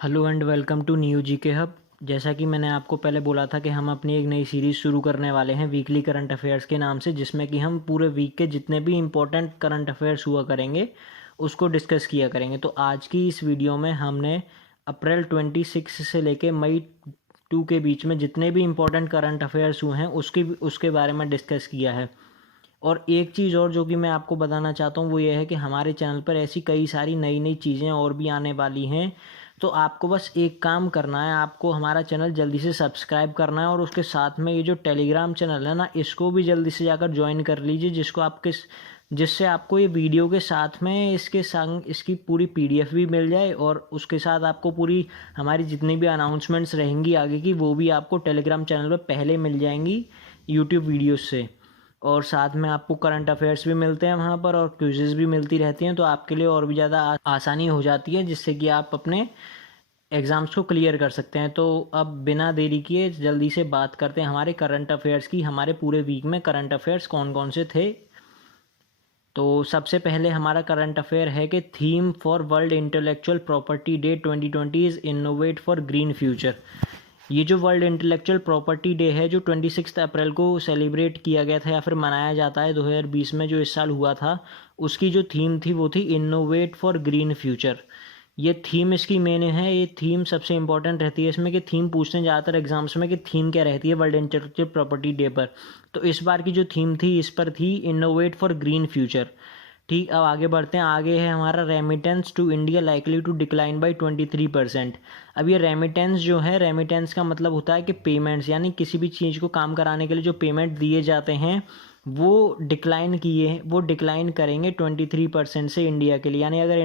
Hello and welcome to new G K hub. जैसा कि मैंने आपको पहले बोला था कि हम अपनी एक नई सीरीज़ शुरू करने वाले हैं वीकली करंट अफेयर्स के नाम से, जिसमें कि हम पूरे वीक के जितने भी इम्पोर्टेंट करंट अफेयर्स हुआ करेंगे उसको डिस्कस किया करेंगे। तो आज की इस वीडियो में हमने अप्रैल 26 से लेके मई 2 के बीच में जितने भी इम्पोर्टेंट करंट अफेयर्स हुए हैं उसके बारे में डिस्कस किया है। और एक चीज़ और जो कि मैं आपको बताना चाहता हूँ वो ये है कि हमारे चैनल पर ऐसी कई सारी नई नई चीज़ें और भी आने वाली हैं। तो आपको बस एक काम करना है, आपको हमारा चैनल जल्दी से सब्सक्राइब करना है और उसके साथ में ये जो टेलीग्राम चैनल है ना, इसको भी जल्दी से जाकर ज्वाइन कर लीजिए, जिससे आपको ये वीडियो के साथ में इसके संग इसकी पूरी पीडीएफ भी मिल जाए और उसके साथ आपको पूरी हमारी जितनी भी अनाउंसमेंट्स रहेंगी आगे की वो भी आपको टेलीग्राम चैनल पर पहले मिल जाएंगी यूट्यूब वीडियोज़ से। और साथ में आपको करंट अफेयर्स भी मिलते हैं वहाँ पर और क्विज़ेस भी मिलती रहती हैं, तो आपके लिए और भी ज़्यादा आसानी हो जाती है, जिससे कि आप अपने एग्ज़ाम्स को क्लियर कर सकते हैं। तो अब बिना देरी किए जल्दी से बात करते हैं हमारे करंट अफेयर्स की। हमारे पूरे वीक में करंट अफेयर्स कौन कौन से थे। तो सबसे पहले हमारा करंट अफेयर है कि theme for world intellectual property day 2020 is innovate for green future. ये जो वर्ल्ड इंटेलेक्चुअल प्रॉपर्टी डे है जो 26 अप्रैल को सेलिब्रेट किया गया था या फिर मनाया जाता है 2020 में जो इस साल हुआ था, उसकी जो थीम थी वो थी इनोवेट फॉर ग्रीन फ्यूचर। ये थीम इसकी मेन है, ये थीम सबसे इंपॉर्टेंट रहती है इसमें कि थीम पूछते हैं ज़्यादातर एग्जाम्स में कि थीम क्या रहती है वर्ल्ड इंटेलेक्चुअल प्रॉपर्टी डे पर। तो इस बार की जो थीम थी इस पर थी इनोवेट फॉर ग्रीन फ्यूचर। ठीक, अब आगे बढ़ते हैं। आगे है हमारा remittance to India likely to decline by 23%। अब ये रेमिटेंस जो है, रेमिटेंस का मतलब होता है कि पेमेंट्स, यानी किसी भी चीज़ को काम कराने के लिए जो पेमेंट दिए जाते हैं वो डिक्लाइन करेंगे 23% से इंडिया के लिए। यानी अगर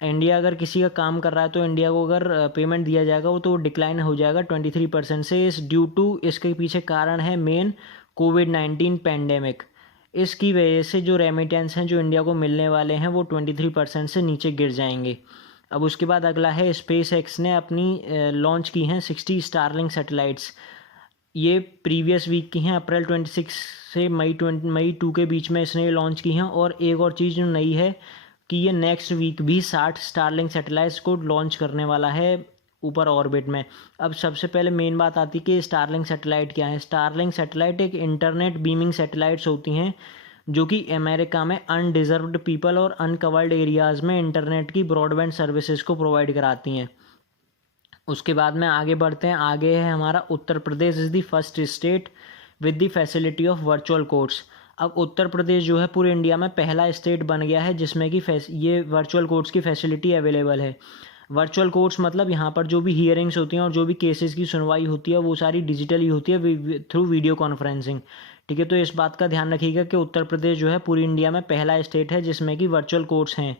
इंडिया अगर किसी का काम कर रहा है तो इंडिया को अगर पेमेंट दिया जाएगा वो तो डिक्लाइन हो जाएगा 23% से। इस ड्यू टू इसके पीछे कारण है मेन कोविड-19 पैंडेमिक। इसकी वजह से जो रेमिटेंस हैं जो इंडिया को मिलने वाले हैं वो 23% से नीचे गिर जाएंगे। अब उसके बाद अगला है स्पेस एक्स ने अपनी लॉन्च की हैं 60 स्टारलिंक सैटेलाइट्स। ये प्रीवियस वीक की हैं, अप्रैल 26 से मई 2 के बीच में इसने लॉन्च की हैं। और एक और चीज़ जो नई है कि ये नेक्स्ट वीक भी 60 स्टारलिंक सैटेलाइट्स को लॉन्च करने वाला है ऊपर ऑर्बिट में। अब सबसे पहले मेन बात आती है कि स्टारलिंक सैटेलाइट क्या है। स्टारलिंक सैटेलाइट एक इंटरनेट बीमिंग सैटेलाइट्स होती हैं जो कि अमेरिका में अनडिजर्व्ड पीपल और अनकवर्ड एरियाज़ में इंटरनेट की ब्रॉडबैंड सर्विसेज को प्रोवाइड कराती हैं। उसके बाद में आगे बढ़ते हैं। आगे है हमारा Uttar Pradesh is the first state with the facility of virtual courts. अब उत्तर प्रदेश जो है पूरे इंडिया में पहला स्टेट बन गया है जिसमें कि ये वर्चुअल कोर्ट्स की फैसिलिटी अवेलेबल है। वर्चुअल कोर्ट्स मतलब यहाँ पर जो भी हियरिंग्स होती हैं और जो भी केसेस की सुनवाई होती है वो सारी डिजिटली होती है थ्रू वीडियो कॉन्फ्रेंसिंग। ठीक है, तो इस बात का ध्यान रखिएगा कि उत्तर प्रदेश जो है पूरी इंडिया में पहला स्टेट है जिसमें कि वर्चुअल कोर्ट्स हैं।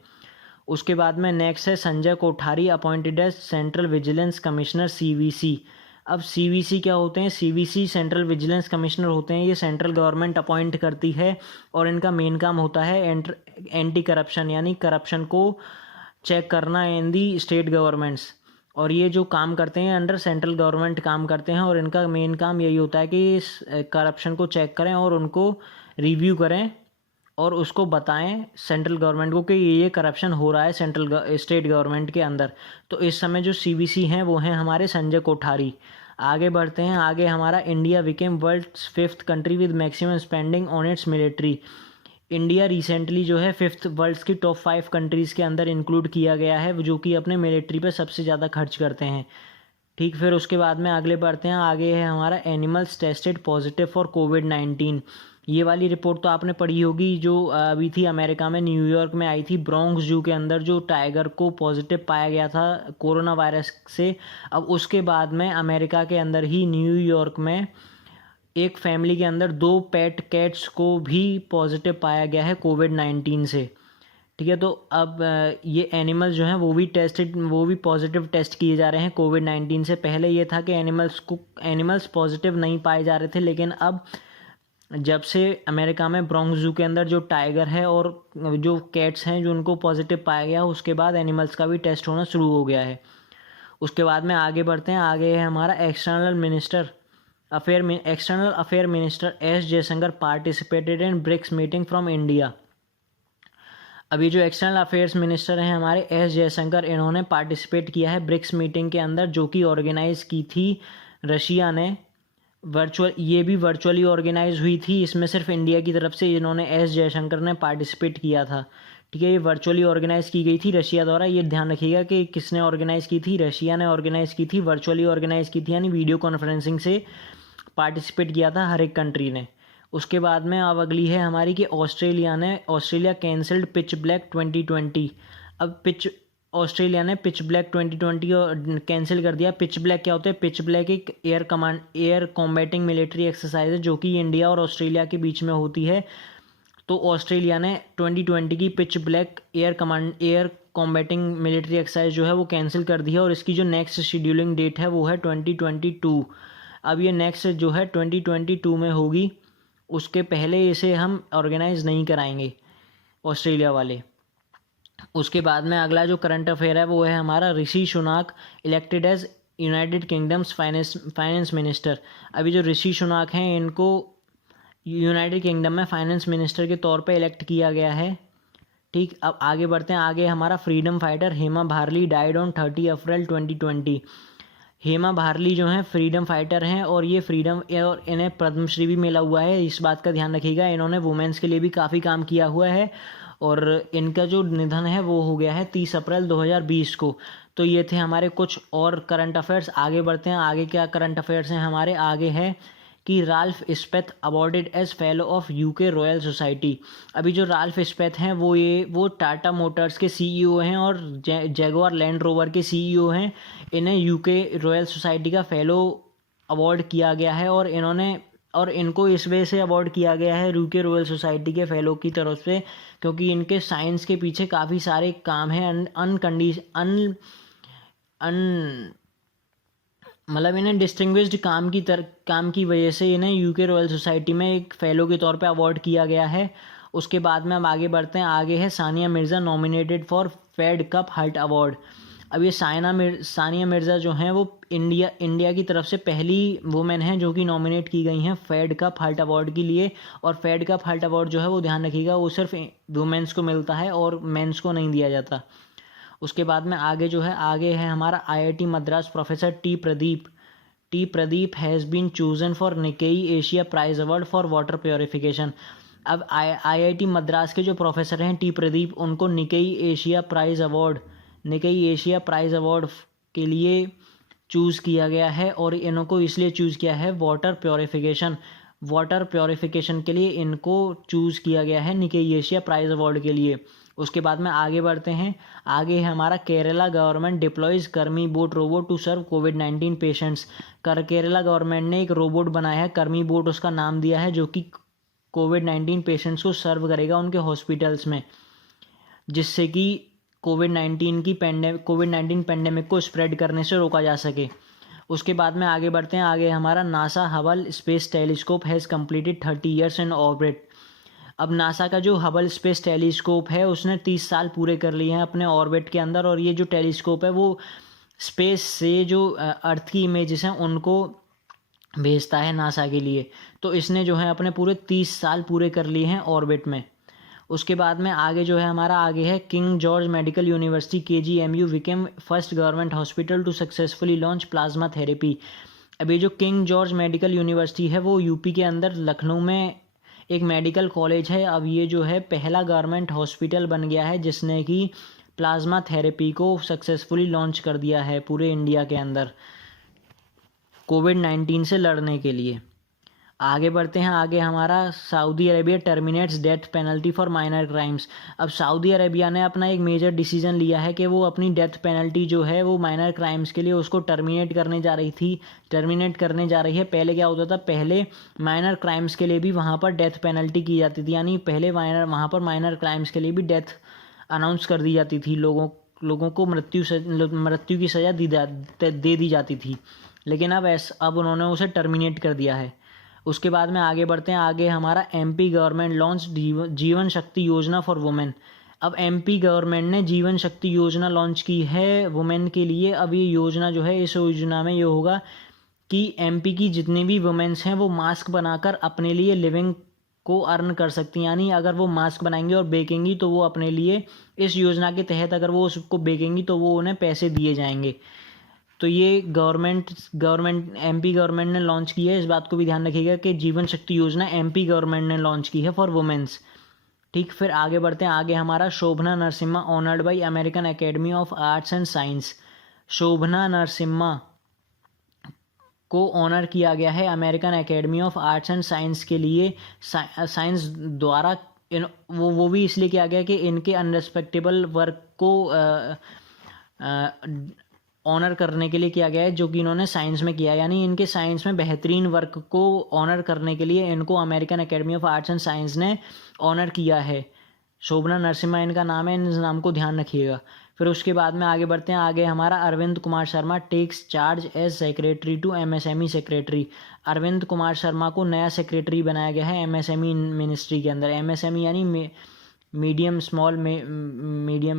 उसके बाद में नेक्स्ट है Sanjay Kothari appointed as central vigilance commissioner CVC. अब सीवीसी क्या होते हैं? सीवीसी सेंट्रल विजिलेंस कमिश्नर होते हैं, ये सेंट्रल गवर्नमेंट अपॉइंट करती है और इनका मेन काम होता है एंटी करप्शन, यानी करप्शन को चेक करना इन दी स्टेट गवर्नमेंट्स। और ये जो काम करते हैं अंडर सेंट्रल गवर्नमेंट काम करते हैं और इनका मेन काम यही होता है कि इस करप्शन को चेक करें और उनको रिव्यू करें और उसको बताएं सेंट्रल गवर्नमेंट को कि ये करप्शन हो रहा है स्टेट गवर्नमेंट के अंदर। तो इस समय जो सीवीसी हैं वो हैं हमारे संजय कोठारी। आगे बढ़ते हैं। आगे हमारा India became world's 5th country with maximum spending on its military. India recently जो है 5th वर्ल्ड्स की टॉप 5 कंट्रीज़ के अंदर इंक्लूड किया गया है जो कि अपने मिलिट्री पे सबसे ज़्यादा खर्च करते हैं। ठीक, फिर उसके बाद में आगे बढ़ते हैं। आगे है हमारा एनिमल्स टेस्टेड पॉजिटिव फॉर कोविड-19। ये वाली रिपोर्ट तो आपने पढ़ी होगी जो अभी थी अमेरिका में न्यूयॉर्क में आई थी। ब्रोंक्स जू के अंदर जो टाइगर को पॉजिटिव पाया गया था कोरोना वायरस से। अब उसके बाद में अमेरिका के अंदर ही न्यूयॉर्क में एक फैमिली के अंदर 2 पेट कैट्स को भी पॉजिटिव पाया गया है कोविड-19 से। ठीक है, तो अब ये एनिमल्स जो हैं वो भी पॉजिटिव टेस्ट किए जा रहे हैं कोविड-19 से। पहले ये था कि एनिमल्स पॉजिटिव नहीं पाए जा रहे थे, लेकिन अब जब से अमेरिका में ब्रोंक्स जू के अंदर जो टाइगर है और जो कैट्स हैं जो उनको पॉजिटिव पाया गया उसके बाद एनिमल्स का भी टेस्ट होना शुरू हो गया है। उसके बाद में आगे बढ़ते हैं। आगे है हमारा external affair minister S Jaishankar participated in BRICS meeting from India. अभी जो एक्सटर्नल अफेयर्स मिनिस्टर हैं हमारे एस जयशंकर, इन्होंने पार्टिसिपेट किया है ब्रिक्स मीटिंग के अंदर, जो कि ऑर्गेनाइज की थी रशिया ने। ये भी वर्चुअली ऑर्गेनाइज हुई थी, इसमें सिर्फ इंडिया की तरफ से इन्होंने एस जयशंकर ने पार्टिसिपेट किया था। ठीक है, ये वर्चुअली ऑर्गेनाइज की गई थी रशिया द्वारा। ये ध्यान रखिएगा कि किसने ऑर्गेनाइज की थी, रशिया ने ऑर्गेनाइज की थी, वर्चुअली ऑर्गेनाइज की थी, यानी वीडियो कॉन्फ्रेंसिंग से पार्टिसिपेट किया था हर एक कंट्री ने। उसके बाद में अब अगली है हमारी कि ऑस्ट्रेलिया कैंसल्ड पिच ब्लैक 2020। अब ऑस्ट्रेलिया ने पिच ब्लैक 2020 कैंसिल कर दिया। पिच ब्लैक क्या होता है? पिच ब्लैक एक एयर कॉम्बैटिंग मिलिट्री एक्सरसाइज है, जो कि इंडिया और ऑस्ट्रेलिया के बीच में होती है। तो ऑस्ट्रेलिया ने 2020 की pitch black air combating military exercise जो है वो कैंसिल कर दी है, और इसकी जो नेक्स्ट शेड्यूलिंग डेट है वो है 2022। अब ये नेक्स्ट जो है 2022 में होगी, उसके पहले इसे हम ऑर्गेनाइज नहीं कराएंगे ऑस्ट्रेलिया वाले। उसके बाद में अगला जो करंट अफेयर है वो है हमारा Rishi Sunak elected as United Kingdom's finance minister. अभी जो ऋषि सुनाक हैं, इनको यूनाइटेड किंगडम में फाइनेंस मिनिस्टर के तौर पे इलेक्ट किया गया है। ठीक, अब आगे बढ़ते हैं। आगे हमारा freedom fighter Hema Bharali died on 30 April 2020। Hema Bharali जो हैं फ्रीडम फाइटर हैं, और ये और इन्हें पद्मश्री भी मिला हुआ है। इस बात का ध्यान रखिएगा, इन्होंने वुमेन्स के लिए भी काफ़ी काम किया हुआ है, और इनका जो निधन है वो हो गया है 30 अप्रैल 2020 को। तो ये थे हमारे कुछ और करंट अफेयर्स। आगे बढ़ते हैं। आगे क्या करंट अफेयर्स हैं हमारे? आगे है कि Ralph Speth awarded as fellow of UK Royal Society. अभी जो राल्फ स्पेथ हैं वो टाटा मोटर्स के सीईओ हैं, और जैगुआर लैंड रोवर के सीईओ हैं। इन्हें यूके रॉयल सोसाइटी का फेलो अवार्ड किया गया है, और इनको इस वजह से अवार्ड किया गया है यूके रॉयल सोसाइटी के फेलो की तरफ से, क्योंकि इनके साइंस के पीछे काफ़ी सारे काम हैं। मतलब इन्हें डिस्टिंग्विश्ड काम की वजह से इन्हें यूके रॉयल सोसाइटी में एक फेलो के तौर पे अवार्ड किया गया है। उसके बाद में हम आगे बढ़ते हैं। आगे है Sania Mirza nominated for Fed Cup heart award. अब ये सानिया मिर्ज़ा जो हैं वो इंडिया की तरफ से पहली वुमेन हैं जो कि नॉमिनेट की गई हैं फेड कप हर्ट अवार्ड के लिए। और फेड कप हर्ट अवार्ड जो है वो ध्यान रखिएगा, वो सिर्फ वुमेन्स को मिलता है और मेंस को नहीं दिया जाता। उसके बाद में आगे है हमारा IIT Madras professor T Pradeep has been chosen for Nikkei Asia prize award for water purification. अब आईआईटी मद्रास के जो प्रोफेसर हैं टी प्रदीप, उनको निकेई एशिया प्राइज अवार्ड के लिए चूज़ किया गया है, और इनको इसलिए चूज़ किया है वाटर प्योरिफिकेशन के लिए इनको चूज़ किया गया है निकेई एशिया प्राइज अवार्ड के लिए। उसके बाद में आगे बढ़ते हैं। आगे है हमारा Kerala government deploys Karmi bot robot to serve कोविड-19 पेशेंट्स। केरला गवर्नमेंट ने एक रोबोट बनाया है, कर्मी बोट उसका नाम दिया है, जो कि कोविड-19 पेशेंट्स को सर्व करेगा उनके हॉस्पिटल्स में, जिससे कि कोविड-19 पेंडेमिक को स्प्रेड करने से रोका जा सके। उसके बाद में आगे बढ़ते हैं। आगे हमारा NASA Hubble space telescope has completed 30 years in orbit. अब नासा का जो हबल स्पेस टेलीस्कोप है उसने 30 साल पूरे कर लिए हैं अपने ऑर्बिट के अंदर, और ये जो टेलीस्कोप है वो स्पेस से जो अर्थ की इमेजेस हैं उनको भेजता है नासा के लिए। तो इसने जो है अपने पूरे 30 साल पूरे कर लिए हैं ऑर्बिट में। उसके बाद में आगे जो है हमारा आगे है King George medical university KGMU became first government hospital to successfully launch plasma therapy. अभी जो किंग जॉर्ज मेडिकल यूनिवर्सिटी है वो यूपी के अंदर लखनऊ में एक मेडिकल कॉलेज है। अब ये जो है पहला गवर्नमेंट हॉस्पिटल बन गया है जिसने कि प्लाज्मा थेरेपी को सक्सेसफुली लॉन्च कर दिया है पूरे इंडिया के अंदर कोविड-19 से लड़ने के लिए। आगे बढ़ते हैं। आगे हमारा Saudi Arabia terminates death penalty for minor crimes. अब सऊदी अरेबिया ने अपना एक मेजर डिसीजन लिया है कि वो अपनी डेथ पेनल्टी जो है वो माइनर क्राइम्स के लिए उसको टर्मिनेट करने जा रही है। पहले क्या होता था, पहले माइनर क्राइम्स के लिए भी वहाँ पर डेथ पेनल्टी की जाती थी, यानी पहले वहाँ पर माइनर क्राइम्स के लिए भी डेथ अनाउंस कर दी जाती थी, लोगों को मृत्यु की सज़ा दे दी जाती थी। लेकिन अब उन्होंने उसे टर्मिनेट कर दिया है। उसके बाद में आगे बढ़ते हैं। आगे हमारा MP गवर्नमेंट लॉन्च जीवन शक्ति योजना फॉर वुमेन। अब MP गवर्नमेंट ने जीवन शक्ति योजना लॉन्च की है वुमेन के लिए। अब ये योजना जो है, इस योजना में ये होगा कि MP की जितनी भी वुमेन्स हैं वो मास्क बनाकर अपने लिए लिविंग को अर्न कर सकती हैं, यानी अगर वो मास्क बनाएंगी और बेचेंगी तो वो अपने लिए इस योजना के तहत अगर वो उसको बेचेंगी तो वो उन्हें पैसे दिए जाएंगे। तो ये गवर्नमेंट एमपी गवर्नमेंट ने लॉन्च की है। इस बात को भी ध्यान रखिएगा कि जीवन शक्ति योजना एमपी गवर्नमेंट ने लॉन्च की है फॉर वुमेन्स। ठीक, फिर आगे बढ़ते हैं। आगे हमारा Shobhana Narasimha honoured by American Academy of Arts and Science. Shobhana Narasimha को ऑनर किया गया है American Academy of Arts and Science के लिए, साइंस द्वारा। वो भी इसलिए किया गया कि इनके अनरेस्पेक्टेबल वर्क को ऑनर करने के लिए किया गया है जो कि इन्होंने साइंस में किया, यानी इनके साइंस में बेहतरीन वर्क को ऑनर करने के लिए इनको American Academy of Arts and science ने ऑनर किया है। शोभना नरसिम्हा इनका नाम है, इन नाम को ध्यान रखिएगा। फिर उसके बाद में आगे बढ़ते हैं। आगे हमारा Arvind Kumar Sharma takes charge as secretary to MSME secretary. Arvind Kumar Sharma को नया सेक्रेटरी बनाया गया है एमएसएमई मिनिस्ट्री के अंदर। एमएसएमई यानी medium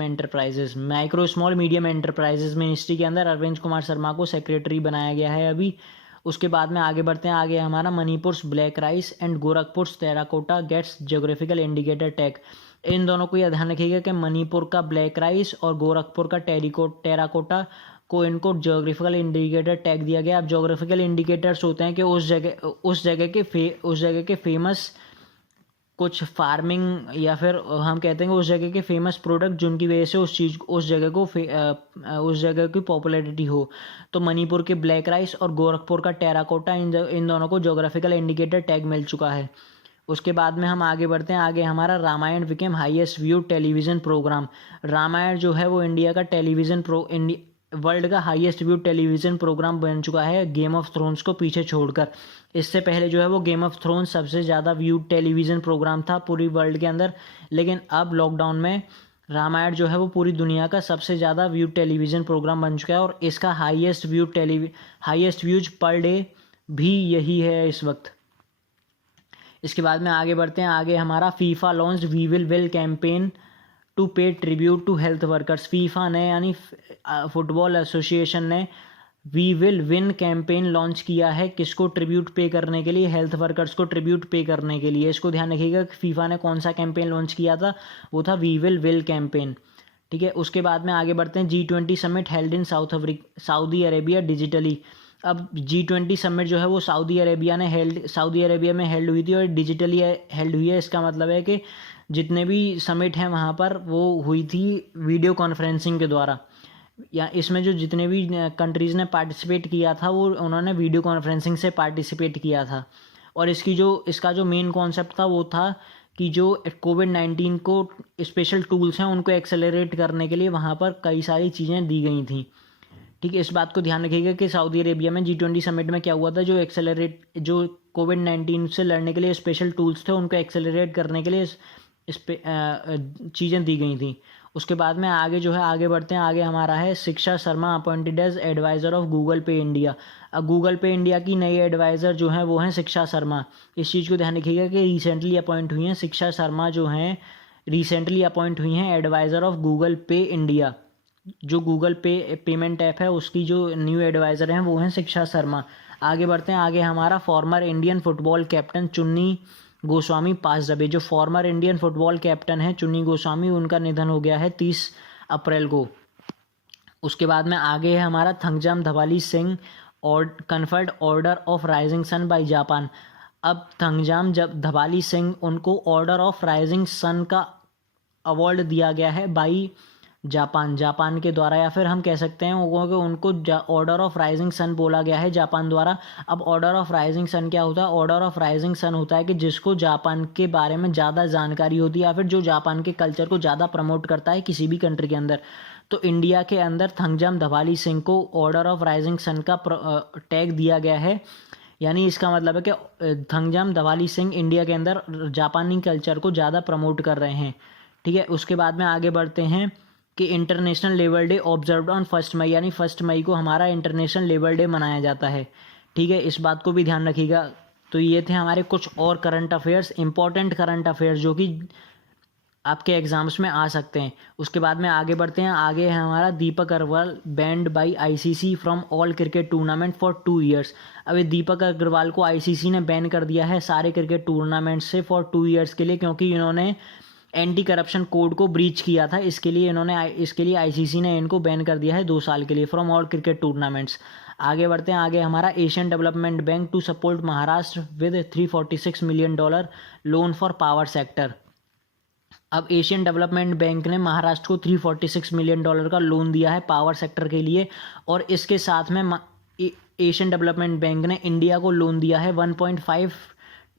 enterprises, micro small medium enterprises ministry के अंदर अरविंद कुमार शर्मा को सेक्रेटरी बनाया गया है अभी। उसके बाद में आगे बढ़ते हैं। आगे हमारा Manipur black rice and Gorakhpur terracotta gets geographical indicator tag. इन दोनों को यह ध्यान रखिएगा कि मणिपुर का ब्लैक राइस और गोरखपुर का टेराकोटा को इनको ज्योग्राफिकल इंडिकेटर टैग दिया गया। अब ज्योग्राफिकल इंडिकेटर्स होते हैं कि उस जगह के फेमस कुछ फार्मिंग या फिर हम कहते हैं कि उस जगह के फेमस प्रोडक्ट जिनकी वजह से उस जगह की पॉपुलैरिटी हो। तो मणिपुर के ब्लैक राइस और गोरखपुर का टेराकोटा इन दोनों को ज्योग्राफिकल इंडिकेटर टैग मिल चुका है। उसके बाद में हम आगे बढ़ते हैं। आगे हमारा Ramayan became highest viewed television programme. Ramayan जो है वो इंडिया का वर्ल्ड का हाईएस्ट व्यूड टेलीविज़न प्रोग्राम बन चुका है गेम ऑफ थ्रोन्स को पीछे छोड़कर। इससे पहले जो है वो गेम ऑफ थ्रोन्स सबसे ज़्यादा व्यूड टेलीविज़न प्रोग्राम था पूरी वर्ल्ड के अंदर, लेकिन अब लॉकडाउन में रामायण जो है वो पूरी दुनिया का सबसे ज़्यादा व्यूड टेलीविज़न प्रोग्राम बन चुका है और इसका हाईएस्ट व्यूज पर डे भी यही है इस वक्त। इसके बाद में आगे बढ़ते हैं। आगे हमारा FIFA launch we will win campaign to pay tribute to health workers. FIFA ने यानी फुटबॉल एसोसिएशन ने we will win campaign launch किया है, किसको ट्रिब्यूट पे करने के लिए, हेल्थ वर्कर्स को ट्रिब्यूट पे करने के लिए। इसको ध्यान रखिएगा कि फीफा ने कौन सा कैंपेन लॉन्च किया था, वो था वी विल विल कैंपेन। ठीक है, उसके बाद में आगे बढ़ते हैं। G20 summit held in Saudi Arabia digitally. अब G20 समिट जो है वो सऊदी अरेबिया में हेल्ड हुई थी और डिजिटली हेल्ड हुई है। इसका मतलब है कि जितने भी समिट हैं वहाँ पर वो हुई थी वीडियो कॉन्फ्रेंसिंग के द्वारा, या इसमें जो जितने भी कंट्रीज़ ने पार्टिसिपेट किया था वो उन्होंने वीडियो कॉन्फ्रेंसिंग से पार्टिसिपेट किया था। और इसका जो मेन कॉन्सेप्ट था वो था कि जो कोविड-19 को स्पेशल टूल्स हैं उनको एक्सेलरेट करने के लिए वहाँ पर कई सारी चीज़ें दी गई थी। ठीक है, इस बात को ध्यान रखिएगा कि सऊदी अरेबिया में G20 समिट में क्या हुआ था, जो कोविड-19 से लड़ने के लिए स्पेशल टूल्स थे उनको एक्सेलरेट करने के लिए चीज़ें दी गई थी। उसके बाद में आगे बढ़ते हैं। आगे हमारा है Shiksha Sharma appointed as adviser of Google Pay India. अब गूगल पे इंडिया की नई एडवाइज़र जो हैं वो हैं शिक्षा शर्मा। इस चीज़ को ध्यान रखिएगा कि रिसेंटली अपॉइंट हुई हैं शिक्षा शर्मा, जो हैं रिसेंटली अपॉइंट हुई हैं adviser of Google Pay India. जो गूगल पे पेमेंट ऐप है उसकी जो न्यू एडवाइज़र हैं वो हैं शिक्षा शर्मा। आगे बढ़ते हैं। आगे हमारा फॉर्मर इंडियन फुटबॉल कैप्टन चुन्नी गोस्वामी पास दबे। जो फॉर्मर इंडियन फुटबॉल कैप्टन है चुन्नी गोस्वामी, उनका निधन हो गया है 30 अप्रैल को। उसके बाद में आगे है हमारा थंगजाम धवाली सिंह और conferred order of rising sun by Japan. अब थंगजाम धवाली सिंह उनको ऑर्डर ऑफ राइजिंग सन का अवार्ड दिया गया है बाई जापान के द्वारा, या फिर हम कह सकते हैं कि उनको ऑर्डर ऑफ राइजिंग सन बोला गया है जापान द्वारा। अब ऑर्डर ऑफ राइजिंग सन क्या होता है? ऑर्डर ऑफ राइजिंग सन होता है कि जिसको जापान के बारे में ज़्यादा जानकारी होती है या फिर जो जापान के कल्चर को ज़्यादा प्रमोट करता है किसी भी कंट्री के अंदर। तो इंडिया के अंदर थंगजाम धवाली सिंह को ऑर्डर ऑफ राइजिंग सन का टैग दिया गया है, यानी इसका मतलब है कि थंगजाम धवाली सिंह इंडिया के अंदर जापानी कल्चर को ज़्यादा प्रमोट कर रहे हैं। ठीक है, उसके बाद में आगे बढ़ते हैं कि international labour day observed on 1 मई, यानी 1 मई को हमारा इंटरनेशनल लेबर डे मनाया जाता है। ठीक है, इस बात को भी ध्यान रखिएगा। तो ये थे हमारे कुछ और current affairs, important current affairs जो कि आपके एग्जाम्स में आ सकते हैं। उसके बाद में आगे बढ़ते हैं, आगे है हमारा Deepak Agrawal banned by ICC from all cricket tournament for 2 years. अभी दीपक अग्रवाल को आईसीसी ने बैन कर दिया है सारे क्रिकेट टूर्नामेंट से फॉर 2 ईयर्स के लिए, क्योंकि इन्होंने एंटी करप्शन कोड को ब्रीच किया था। इसके लिए आईसीसी ने इनको बैन कर दिया है 2 साल के लिए फ्रॉम ऑल क्रिकेट टूर्नामेंट्स। आगे बढ़ते हैं, आगे हमारा Asian development bank to support Maharashtra with $346 million loan for power sector. अब एशियन डेवलपमेंट बैंक ने महाराष्ट्र को $346 मिलियन का लोन दिया है पावर सेक्टर के लिए, और इसके साथ में एशियन डेवलपमेंट बैंक ने इंडिया को लोन दिया है $1.5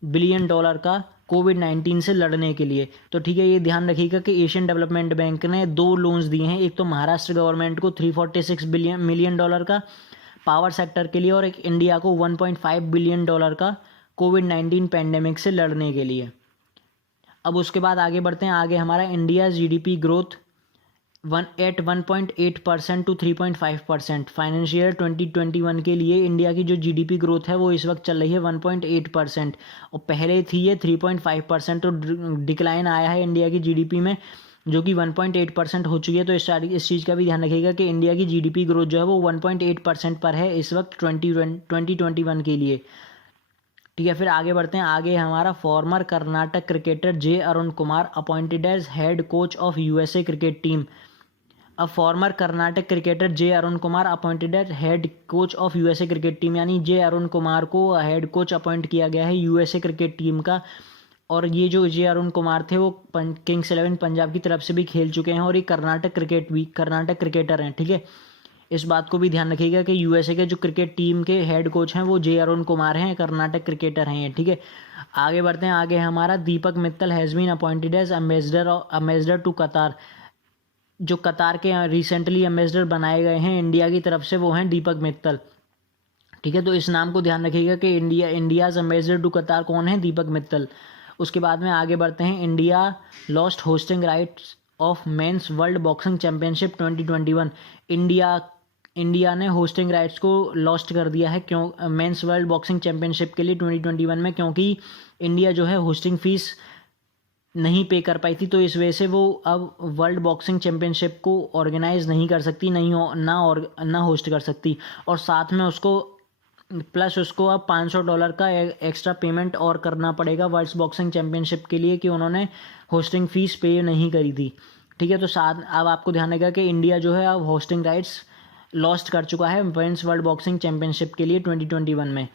बिलियन का कोविड-19 से लड़ने के लिए। तो ठीक है, ये ध्यान रखिएगा कि एशियन डेवलपमेंट बैंक ने 2 लोन्स दिए हैं, एक तो महाराष्ट्र गवर्नमेंट को $346 मिलियन का पावर सेक्टर के लिए, और एक इंडिया को $1.5 बिलियन का कोविड-19 पैंडेमिक से लड़ने के लिए। अब उसके बाद आगे बढ़ते हैं, आगे हमारा India GDP growth 1.8% to 3.5%। Financial 2021 के लिए इंडिया की जो जीडीपी ग्रोथ है वो इस वक्त चल रही है 1.8%, और पहले थी ये 3.5%। तो डिक्लाइन आया है इंडिया की जीडीपी में, जो कि 1.8% हो चुकी है। तो इस चीज़ का भी ध्यान रखिएगा कि इंडिया की जीडीपी ग्रोथ जो है वो 1.8% पर है इस वक्त 2021 के लिए। ठीक है, फिर आगे बढ़ते हैं, आगे हमारा former Karnataka cricketer J Arun Kumar appointed as head coach of USA cricket team. अब former Karnataka cricketer J Arun Kumar appointed as head coach of USA cricket team, यानी जे अरुण कुमार को हेड कोच अपॉइंट किया गया है यूएसए क्रिकेट टीम का। और ये जो जे अरुण कुमार थे वो किंग्स 11 पंजाब की तरफ से भी खेल चुके हैं, और ये कर्नाटक क्रिकेटर हैं। ठीक है, इस बात को भी ध्यान रखिएगा कि यूएसए के जो क्रिकेट टीम के हेड कोच हैं वो जे अरुण कुमार हैं, कर्नाटक क्रिकेटर हैं ये। ठीक है, आगे बढ़ते हैं, आगे हमारा Deepak Mittal has been appointed as ambassador to Qatar. जो कतार के रिसेंटली एम्बेसडर बनाए गए हैं इंडिया की तरफ से वो हैं दीपक मित्तल। ठीक है, तो इस नाम को ध्यान रखिएगा कि इंडियाज एम्बेसडर टू कतार कौन है, दीपक मित्तल। उसके बाद में आगे बढ़ते हैं, India lost hosting rights of mains world boxing championship 2021। India ने होस्टिंग राइट्स को लॉस्ट कर दिया है क्यों मेंस वर्ल्ड बॉक्सिंग चैंपियनशिप के लिए 2021 में, क्योंकि इंडिया जो है होस्टिंग फीस नहीं पे कर पाई थी। तो इस वजह से वो अब वर्ल्ड बॉक्सिंग चैंपियनशिप को ऑर्गेनाइज नहीं कर सकती, ना होस्ट कर सकती, और साथ में उसको अब $500 का एक्स्ट्रा पेमेंट और करना पड़ेगा वर्ल्ड बॉक्सिंग चैंपियनशिप के लिए, कि उन्होंने होस्टिंग फीस पे नहीं करी थी। ठीक है, तो साथ अब आपको ध्यान रखिएगा कि इंडिया जो है अब होस्टिंग राइट्स लॉस्ट कर चुका है मेंस वर्ल्ड बॉक्सिंग चैंपियनशिप के लिए 2021 में।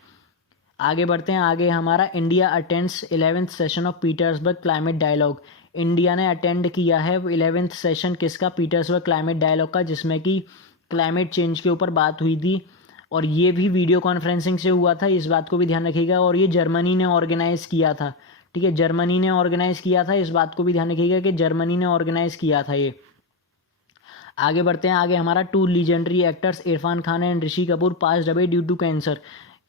आगे बढ़ते हैं, आगे हमारा India attends 11th session of Petersburg climate dialogue. India ने अटेंड किया है 11th सेशन किसका, पीटर्सबर्ग क्लाइमेट डायलॉग का, जिसमें कि क्लाइमेट चेंज के ऊपर बात हुई थी, और ये भी वीडियो कॉन्फ्रेंसिंग से हुआ था। इस बात को भी ध्यान रखिएगा, और ये जर्मनी ने ऑर्गेनाइज किया था। ठीक है, जर्मनी ने ऑर्गेनाइज किया था, इस बात को भी ध्यान रखिएगा कि जर्मनी ने ऑर्गेनाइज किया था ये। आगे बढ़ते हैं, आगे हमारा 2 legendary actors Irrfan Khan and Rishi Kapoor passed away due to cancer.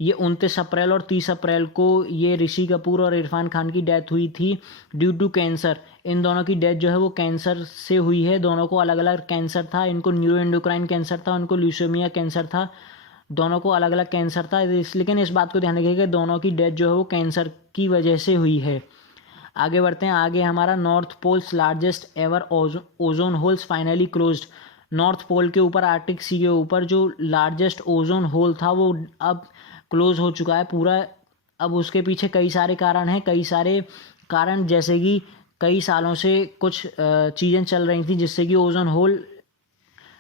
ये 29 अप्रैल और 30 अप्रैल को ये ऋषि कपूर और इरफान खान की डेथ हुई थी ड्यू टू कैंसर। इन दोनों की डेथ जो है वो कैंसर से हुई है। दोनों को अलग अलग कैंसर था, इनको न्यूरोएंडोक्राइन कैंसर था, उनको ल्यूसेमिया कैंसर था, दोनों को अलग अलग कैंसर था। लेकिन इस बात को ध्यान रखिएगा कि दोनों की डेथ जो है वो कैंसर की वजह से हुई है। आगे बढ़ते हैं, आगे हमारा north pole's largest ever ozone holes finally closed. North pole के ऊपर, आर्कटिक सी के ऊपर जो लार्जेस्ट ओजोन होल था वो अब क्लोज हो चुका है पूरा। अब उसके पीछे कई सारे कारण जैसे कि कई सालों से कुछ चीज़ें चल रही थी जिससे कि ओजोन होल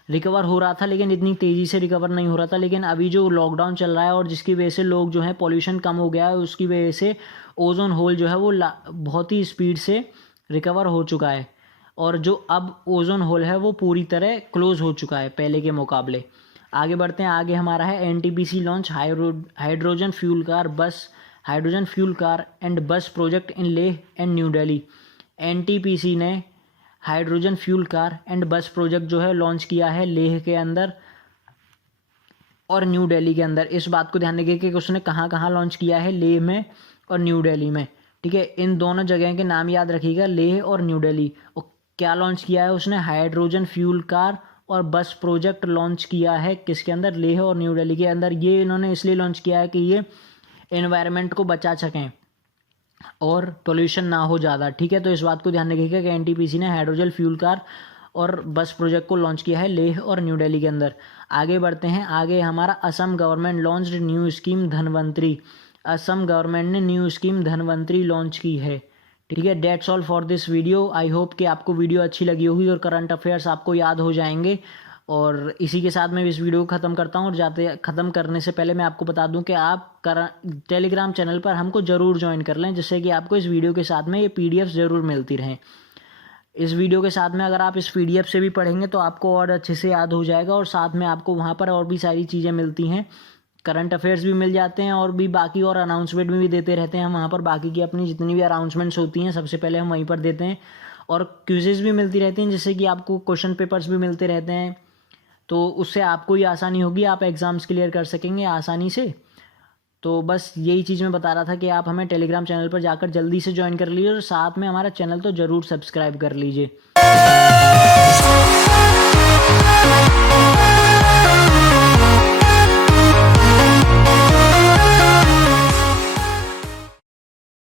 रिकवर हो रहा था, लेकिन इतनी तेज़ी से रिकवर नहीं हो रहा था। लेकिन अभी जो लॉकडाउन चल रहा है और जिसकी वजह से लोग जो है पॉल्यूशन कम हो गया है, उसकी वजह से ओजोन होल जो है वो बहुत ही स्पीड से रिकवर हो चुका है, और जो अब ओजोन होल है वो पूरी तरह क्लोज हो चुका है पहले के मुकाबले। आगे बढ़ते हैं, आगे हमारा है NTPC launch hydrogen fuel car and bus project in Leh and New Delhi. NTPC ने hydrogen fuel car and bus project जो है लॉन्च किया है लेह के अंदर और न्यू दिल्ली के अंदर। इस बात को ध्यान रखिए कि उसने कहाँ कहाँ लॉन्च किया है, लेह में और न्यू दिल्ली में। ठीक है, इन दोनों जगह के नाम याद रखिएगा, लेह और न्यू दिल्ली। और क्या लॉन्च किया है उसने, हाइड्रोजन फ्यूल कार और बस प्रोजेक्ट लॉन्च किया है किसके अंदर, लेह और न्यू दिल्ली के अंदर। ये इन्होंने इसलिए लॉन्च किया है कि ये एनवायरनमेंट को बचा सकें, और पोल्यूशन ना हो ज़्यादा, ठीक है। तो इस बात को ध्यान रखिएगा कि एनटीपीसी ने हाइड्रोजन फ्यूल कार और बस प्रोजेक्ट को लॉन्च किया है लेह और न्यू दिल्ली के अंदर। आगे बढ़ते हैं, आगे हमारा Assam government launched new scheme Dhanvantari. Assam government ने न्यू स्कीम धनवंतरी लॉन्च की है, ठीक है। That's all for this video. I hope कि आपको वीडियो अच्छी लगी होगी और करंट अफेयर्स आपको याद हो जाएंगे। और इसी के साथ मैं इस वीडियो को ख़त्म करता हूँ, और जाते ख़त्म करने से पहले मैं आपको बता दूं कि आप टेलीग्राम चैनल पर हमको ज़रूर ज्वाइन कर लें, जिससे कि आपको इस वीडियो के साथ में ये पीडीएफ ज़रूर मिलती रहें। इस वीडियो के साथ में अगर आप इस पीडीएफ से भी पढ़ेंगे तो आपको और अच्छे से याद हो जाएगा, और साथ में आपको वहाँ पर और भी सारी चीज़ें मिलती हैं, करंट अफेयर्स भी मिल जाते हैं, और भी बाकी और अनाउंसमेंट भी देते रहते हैं हम वहाँ पर। बाकी की अपनी जितनी भी अनाउंसमेंट्स होती हैं सबसे पहले हम वहीं पर देते हैं, और क्विज़ेज़ भी मिलती रहती हैं, जिससे कि आपको क्वेश्चन पेपर्स भी मिलते रहते हैं। तो उससे आपको ही आसानी होगी, आप एग्ज़ाम्स क्लियर कर सकेंगे आसानी से। तो बस यही चीज़ मैं बता रहा था कि आप हमें टेलीग्राम चैनल पर जाकर जल्दी से ज्वाइन कर लीजिए, और साथ में हमारा चैनल तो ज़रूर सब्सक्राइब कर लीजिए।